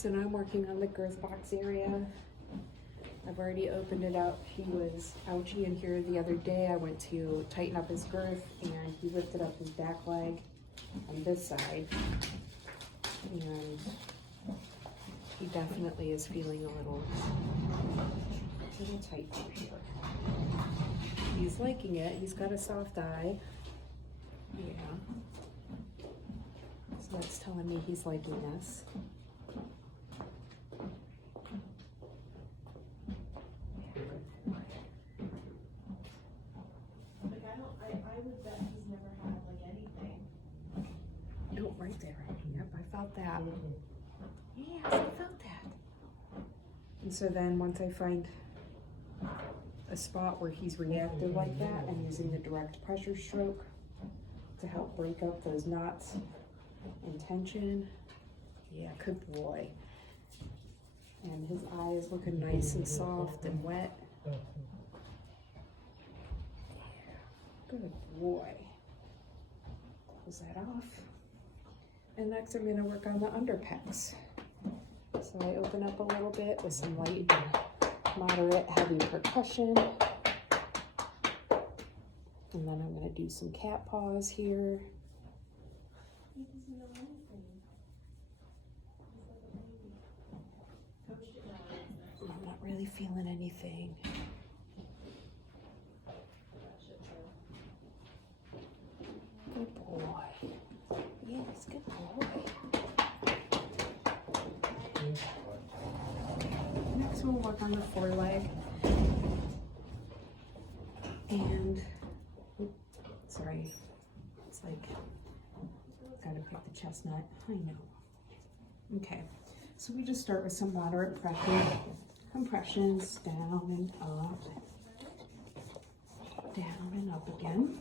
So now I'm working on the girth box area. I've already opened it up. He was ouchy in here the other day. I went to tighten up his girth and he lifted up his back leg on this side. And he definitely is feeling a little tight through here. He's liking it. He's got a soft eye. Yeah. So that's telling me he's liking this. I would bet he's never had like anything. Oh, right there. Yep, I felt that. Yes, I felt that. And so then once I find a spot where he's reactive like that, I'm using the direct pressure stroke to help break up those knots and tension. Yeah, good boy. And his eye is looking nice and soft and wet. Good boy. Close that off. And next I'm going to work on the underpecs. So I open up a little bit with some light, moderate, heavy percussion. And then I'm going to do some cat paws here. I'm not really feeling anything. Good boy. Yes, good boy. Next we'll work on the foreleg. And, sorry, it's like, gotta pick the chestnut. I know. Okay, so we just start with some moderate pressure, compressions, down and up, down and up again.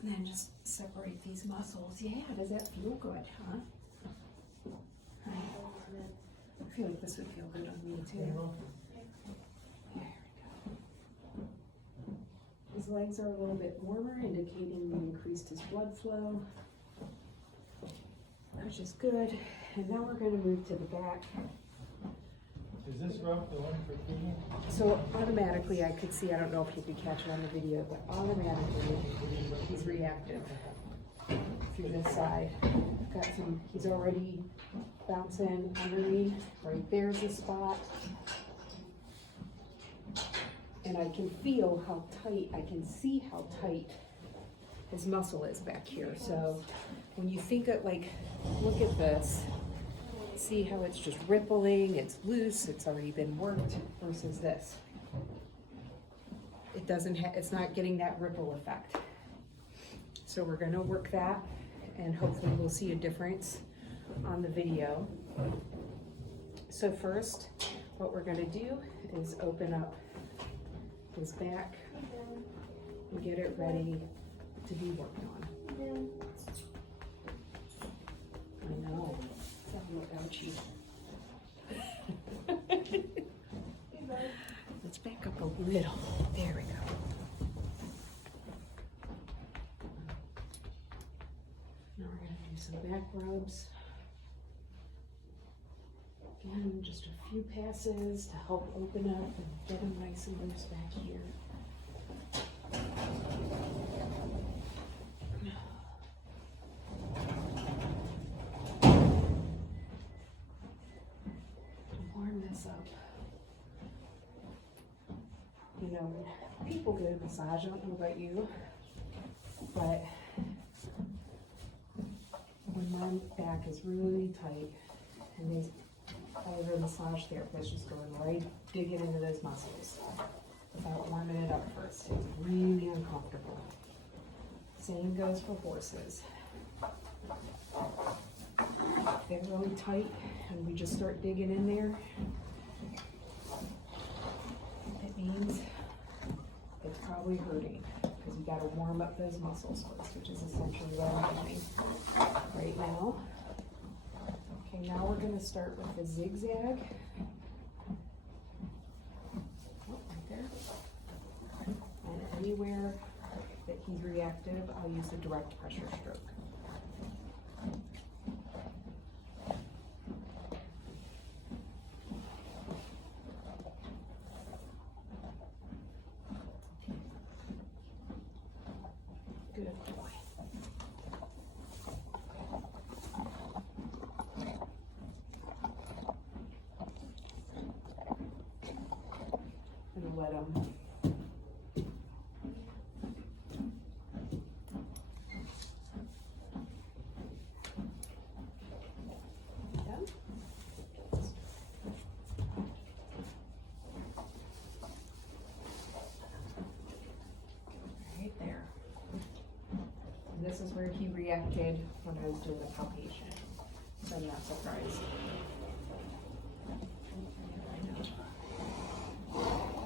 And then just separate these muscles. Yeah, does that feel good, huh? I feel like this would feel good on me too. There we go. His legs are a little bit warmer, indicating we increased his blood flow, which is good. And now we're going to move to the back. Is this rope the one for feeding? So automatically I could see, I don't know if you could catch it on the video, but automatically he's reactive through this side. Got some, he's already bouncing under me. Right there's the spot. And I can feel how tight, I can see how tight his muscle is back here. So when you think of like, look at this. See how it's just rippling, it's loose, it's already been worked, versus this. It doesn't it's not getting that ripple effect. So we're gonna work that and hopefully we'll see a difference on the video. So first, what we're gonna do is open up his back and get it ready to be worked on. I know. A little ouchy. Let's back up a little. There we go. Now we're going to do some back rubs. Again, just a few passes to help open up and get him nice and loose back here. Up. You know, people get a massage, I don't know about you, but when my back is really tight and the massage therapist just going right digging into those muscles without warming it up first, it's really uncomfortable. Same goes for horses. If they're really tight and we just start digging in there, it means it's probably hurting because you got gotta warm up those muscles first, which is essentially what I'm doing right now. Okay, now we're gonna start with the zigzag. Oh, right there. And anywhere that he's reactive, I'll use the direct pressure stroke. Good boy. And let him. Right there. And this is where he reacted when I was doing the palpation. So I'm not surprised.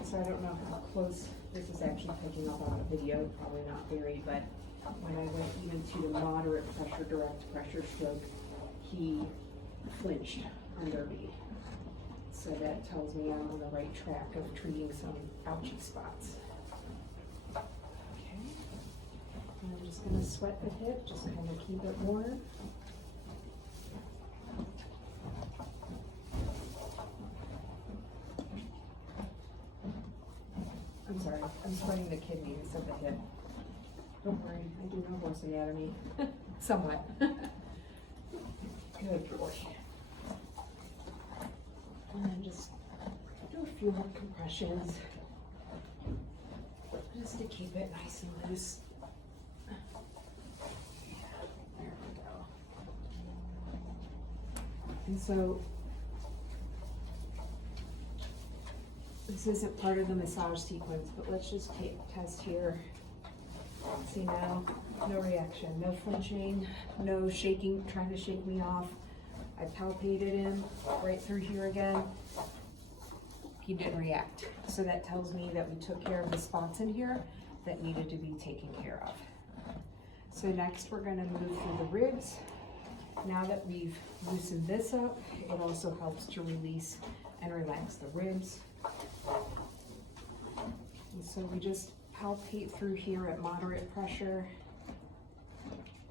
So I don't know how close this is actually picking up on a video, probably not very, but when I went even to the moderate pressure, direct pressure stroke, he flinched under me. So that tells me I'm on the right track of treating some ouchy spots. Okay. And I'm just gonna sweat the hip, just kind of keep it warm. I'm sorry, I'm sweating the kidney instead of the hip. Don't worry, I do know horse anatomy, somewhat. Good boy. And then just do a few more compressions, just to keep it nice and loose. There we go. And so, this isn't part of the massage sequence, but let's just test here. See now, no reaction, no flinching, no shaking, trying to shake me off. I palpated him right through here again. He didn't react. So that tells me that we took care of the spots in here that needed to be taken care of. So next we're gonna move through the ribs. Now that we've loosened this up, it also helps to release and relax the ribs. And so we just palpate through here at moderate pressure.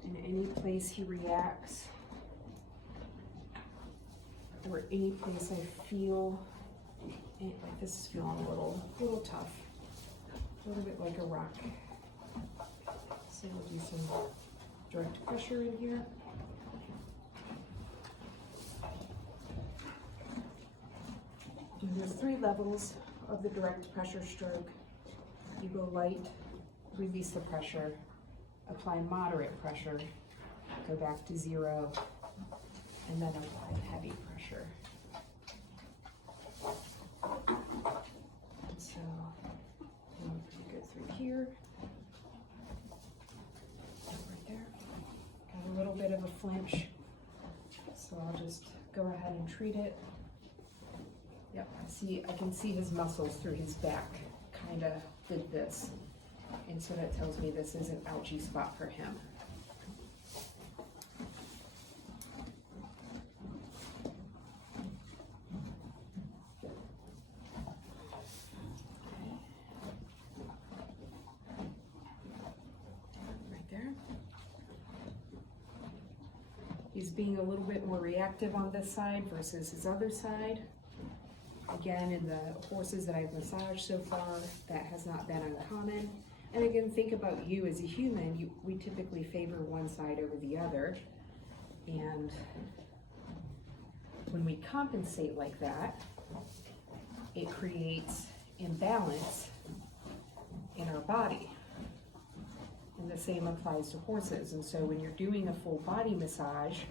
In any place he reacts, or any place I feel, like this is feeling a little tough, a little bit like a rock. So we'll do some direct pressure in here. And there's 3 levels of the direct pressure stroke. You go light, release the pressure, apply moderate pressure, go back to 0, and then apply heavy pressure. And so, pretty good through here. Right there. Got a little bit of a flinch, so I'll just go ahead and treat it. Yep, I can see his muscles through his back, kind of did this. And so that tells me this is an ouchy spot for him. Right there. He's being a little bit more reactive on this side versus his other side. Again, in the horses that I've massaged so far, that has not been uncommon. And again, think about you as a human, we typically favor one side over the other. And when we compensate like that, it creates imbalance in our body. And the same applies to horses. And so when you're doing a full body massage,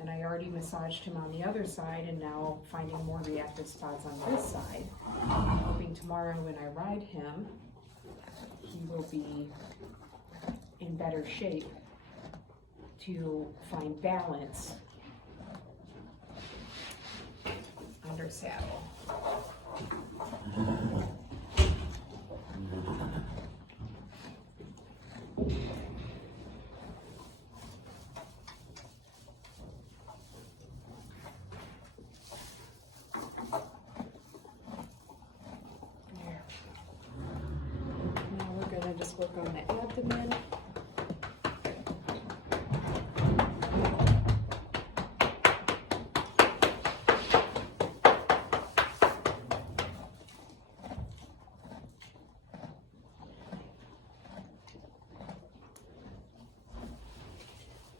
and I already massaged him on the other side and now finding more reactive spots on this side, I'm hoping tomorrow when I ride him, he will be in better shape to find balance under saddle. just work on the abdomen.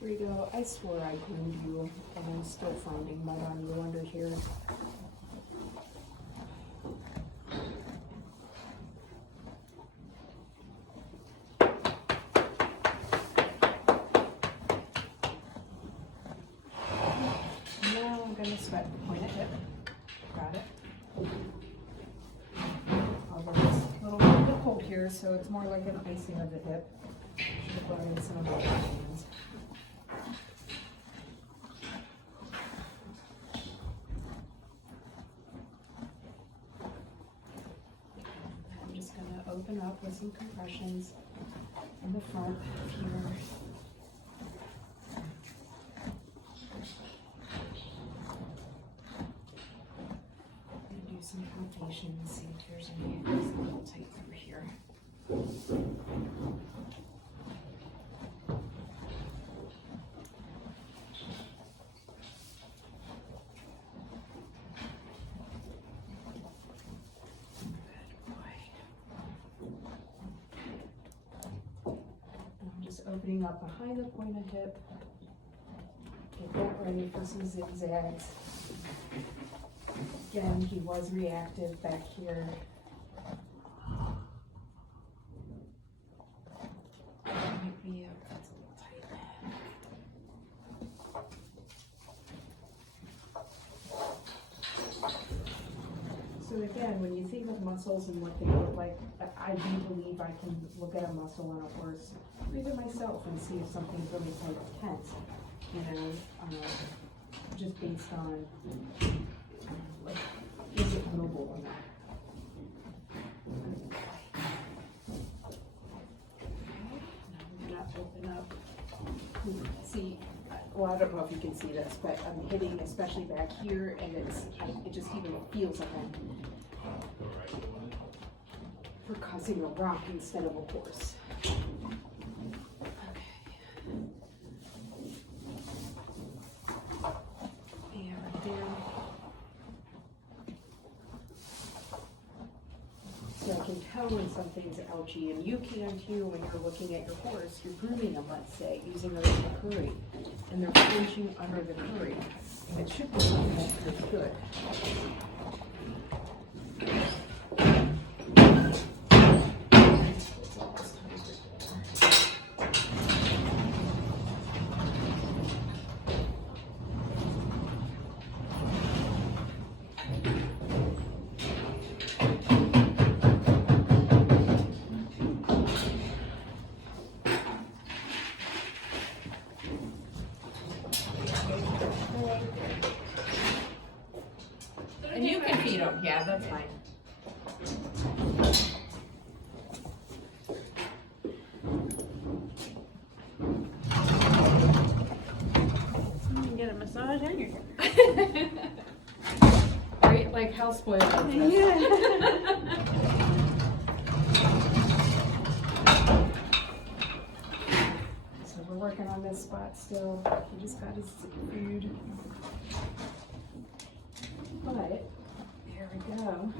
Rigo, I swore I groomed you, and I'm still finding mud on you under here. Now I'm gonna sweat the point of hip. Got it. Although it's a little bit cold here, so it's more like an icing of the hip. Should have brought in some of my hands. I'm just gonna open up with some compressions in the front here. Do some palpation and see if there's any little tight through here. I'm just opening up behind the point of hip. Get that ready for some zigzags. Again, he was reactive back here. Might be that's a little tight. So again, when you think of muscles and what they look like, I do believe I can look at a muscle on a horse, or even myself, and see if something's really tight or tense. You know, just based on like, is it mobile or not? Now I'm gonna open up. See, well, I don't know if you can see this, but I'm hitting especially back here, and it just even feels like I'm percussing a rock instead of a horse. So I can tell when something's ouchy, and you can too when you're looking at your horse, you're grooming them, let's say, using a little curry, and they're flinching under the curry. It should be something that's good. And you can feed them, yeah, that's fine. You can get a massage and you're Right, like how spoiled is this? Yeah. So we're working on this spot still. He just got his food. But there we go.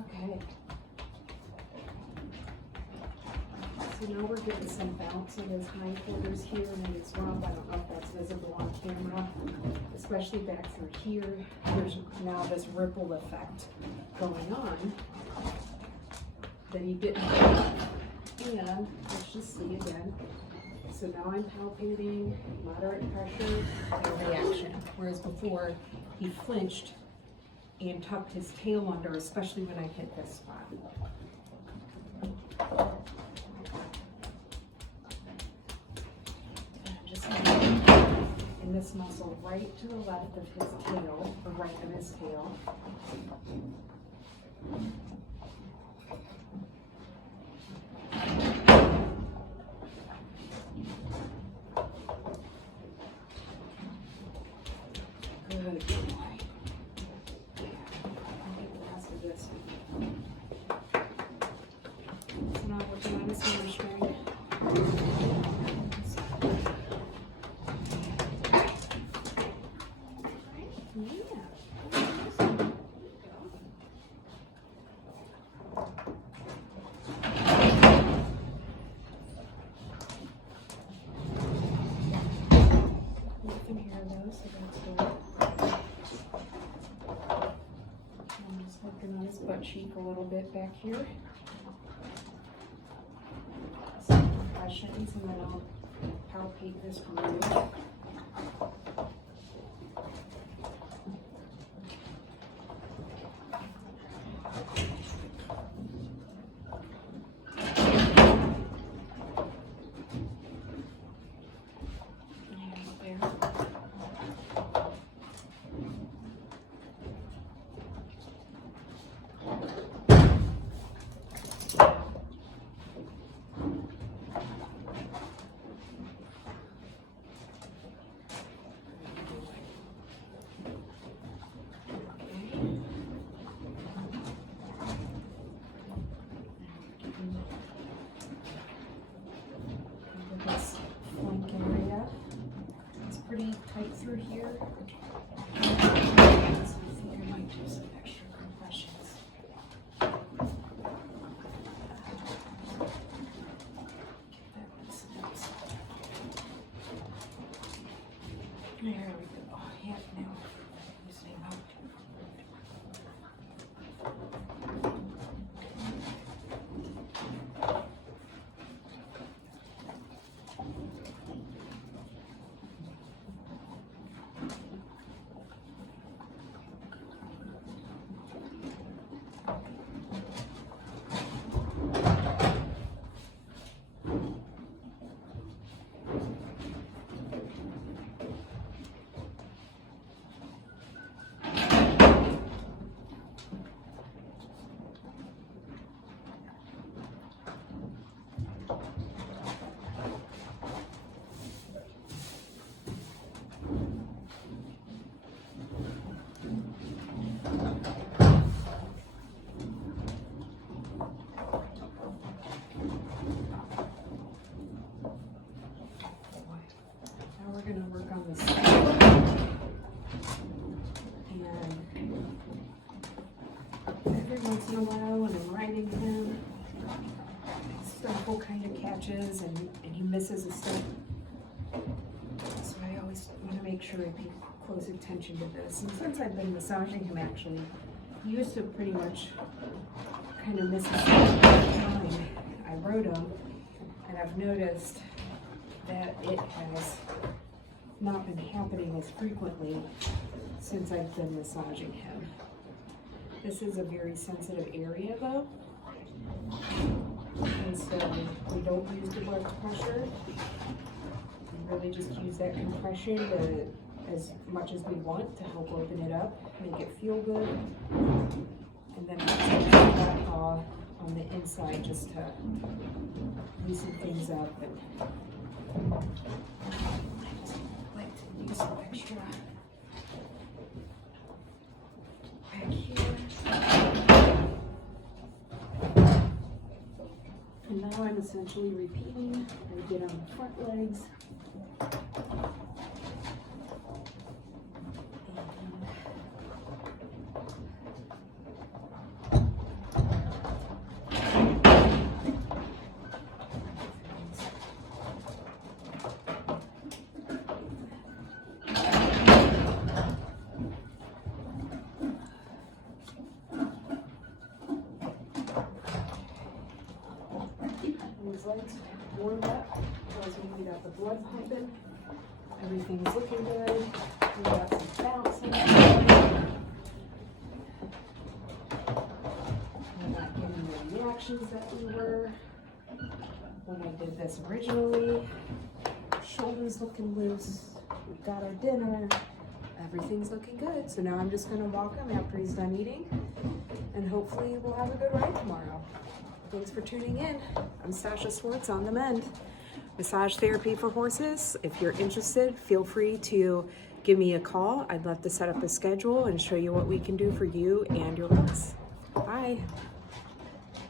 Okay. So now we're getting some bounce in his hindquarters here and in his rump. I don't know if that's visible on camera, especially back through here. There's now this ripple effect going on that he didn't have. And let's just see again. So now I'm palpating, moderate pressure, no reaction. Whereas before, he flinched and tucked his tail under, especially when I hit this spot. And I'm just in this muscle right to the left of his tail, or right of his tail. Good boy. I'll get the rest of this. butt cheek a little bit back here. Some compressions, and then I'll palpate this groove. This flank area, it's pretty tight through here. So I think I might do some extra compressions. Get that loosened up. There we go. Yeah, now loosening up. We're going to work on the side, and every once in a while when I'm riding him, Stumple kind of catches and he misses a step. So I always want to make sure I pay close attention to this. And since I've been massaging him, actually, he used to pretty much kind of miss a step every time I rode him, and I've noticed that it has not been happening as frequently since I've been massaging him. This is a very sensitive area though, and so we don't use the blood pressure. We really just use that compression as much as we want to help open it up, make it feel good, and then that on the inside just to loosen things up. And like to use some extra back here. And now I'm essentially repeating what I did on the front legs. These legs warmed up, tells me we got the blood pumping, everything's looking good, we got some bouncing, we're not getting the reactions that we were when I did this originally. Shoulders looking loose, we've got our dinner, everything's looking good. So now I'm just going to walk him after he's done eating, and hopefully we'll have a good ride tomorrow. Thanks for tuning in. I'm Sasha Swartz on The Mend, massage therapy for horses. If you're interested, feel free to give me a call. I'd love to set up a schedule and show you what we can do for you and your horse. Bye.